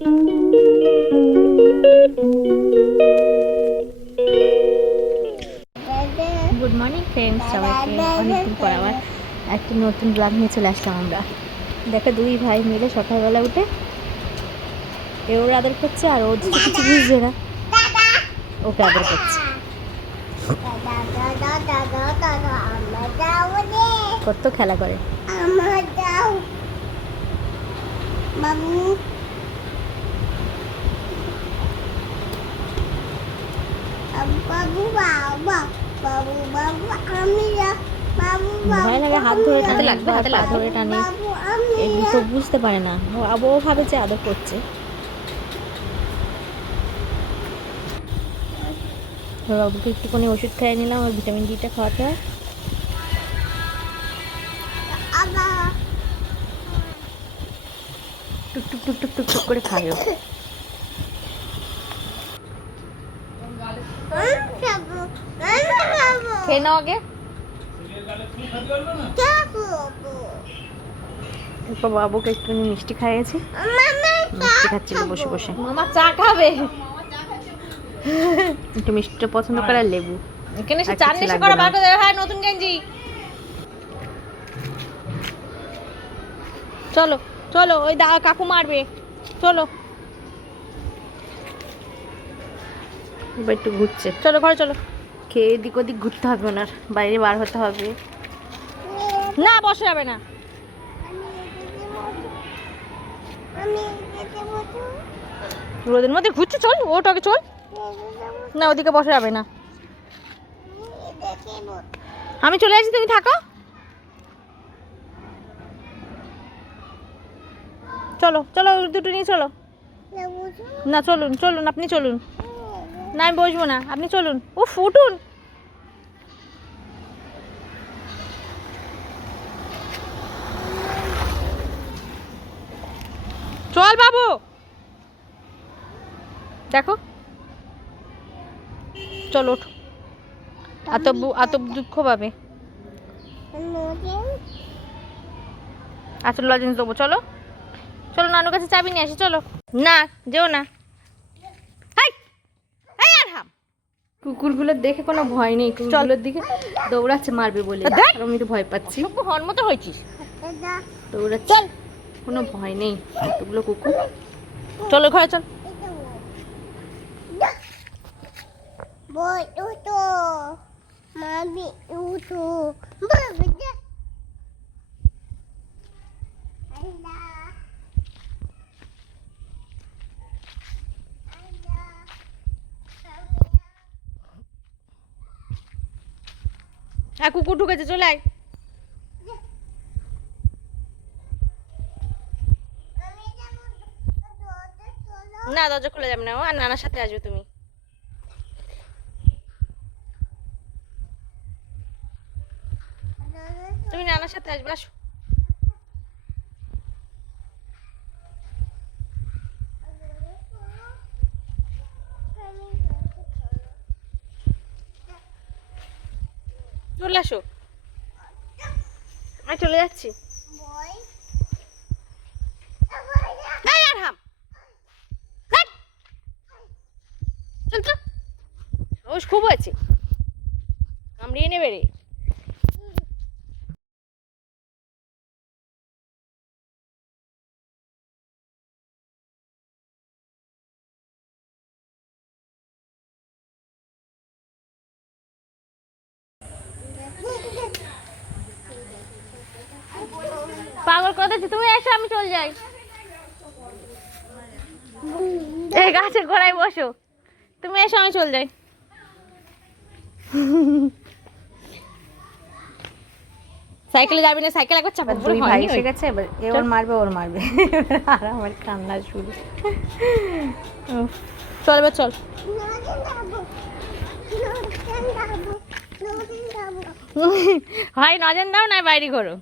Good morning friends, সবাইকে অনেকদিন পর আবার একটা নতুন ব্লগ নিয়ে চলে আসলাম আমরা। দেখো দুই ভাই মিলে সকালবেলা উঠে ওর আদর করছে, আর ও কিছু বুঝছে না, ওকে আদর করছে। কত খেলা করে। ভয় লাগে, হাত ধরে টানে, লাগবে হাতে পা ধরে টানে, এগুলো তো বুঝতে পারে না। ও ভাবে যে আদর করছে। বাবুকে একটুখানি ওষুধ খাইয়ে নিলাম, আর ভিটামিন ডিটা খাওয়াতে হয়। টুকটুক টুকটুক টুকটুক করে খাইও। খেয়ে নাও আগে। বাবুকে একটুখানি মিষ্টি খাইয়েছি, মিষ্টি খাচ্ছিল বসে বসে। মামা চা খাবে, একটু মিষ্টিটা পছন্দ করে, আর লেবু। এখানে এসে চা নেশা করা বার করে দেবে। হ্যাঁ, নতুন গেঞ্জি। চলো চলো, ওই কাকু মারবে, চলো। এবার একটু ঘুরছে, চলো ঘরে চলো। খেয়ে এদিক ওদিক ঘুরতে হবে, ওনার বাইরে বার হতে হবে। না, বসে যাবে না। রোদের মধ্যে ঘুরছে, চল ওটাকে চল। না, ওদিকে বসে যাবে না। আমি চলে আসছি, তুমি থাকো। চলো চলো, দুটো নিয়ে চলো। না চলুন চলুন, আপনি চলুন। না, আমি বসবো না, আপনি চলুন। উফ, উঠুন। চল বাবু, দেখো। চলো ওঠো, এত দুঃখ পাবে। আচ্ছা, লজেন্স দেবো, চলো চলো। নানুর কাছে চাবি নিয়ে আসি, চলো। না, যেও না। কুকুরগুলোর দেখে কোনো ভয় নেই, কুকুরগুলোর দিকে দৌড়াচ্ছে মারবে বলে, আমি তো ভয় পাচ্ছি। হন মতো হয়েছিস, দৌড়াচ্ছে, কোনো ভয় নেই এতগুলো কুকুর। চলো ঘরে চল। হ্যাঁ, কুকুর ঢুকেছে, চলে আয়। না, দরজা খুলে যাবে না, ও আর নানার সাথে আসবে। তুমি নানার সাথে আসবে, আসো। চলে আসো, আমি চলে যাচ্ছি। খুব আছে, কামড়িয়ে নেবে রে। পাগল কথা, তুমি এসো, আমি চলে যাই। এই গাছের গোড়ায় বসো, তুমি এসো, আমি চলে যাই। সাইকেলে যাবি না, সাইকেল একবার চাপা। দুই ভাই এসে গেছে, এবার ওর মারবে, ওর মারবে, আর আমার কান্না শুরু। চল এবার চল। হয় নজর দাও, না বাইরে ঘোরো।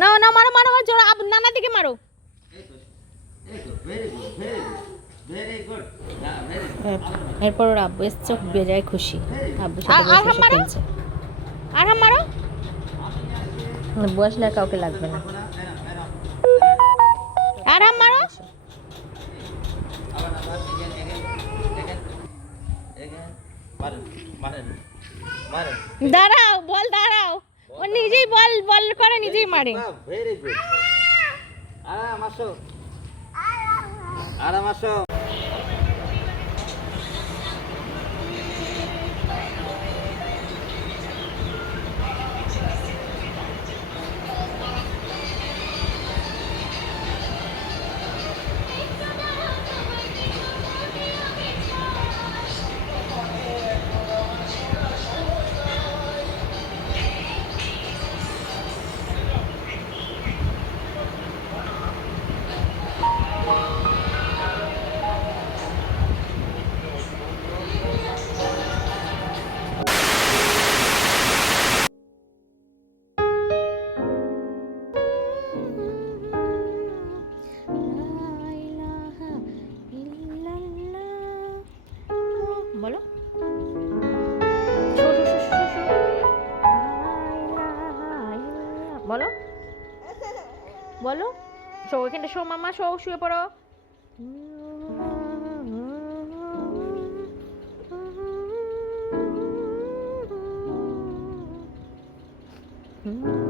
না, মারো মারো, জোরে নানার দিকে মারো। এরপর ওর আব্বু এসছে, বেজায় খুশি, আব্বুর সাথে বসে বসে খেলছে। আর হাম মারো, আব্বু আসলে আর কাউকে লাগবে না। আর হাম মারো, দাঁড়াও, বল দাঁড়াও, ও নিজেই বল বল করে নিজেই মারে। ভেরি গুড, আরাম আসো, আরাম আসো। বলো, বলো বলো, শো, এখানটা শো, মামা শো, শুয়ে পড়ো। হুম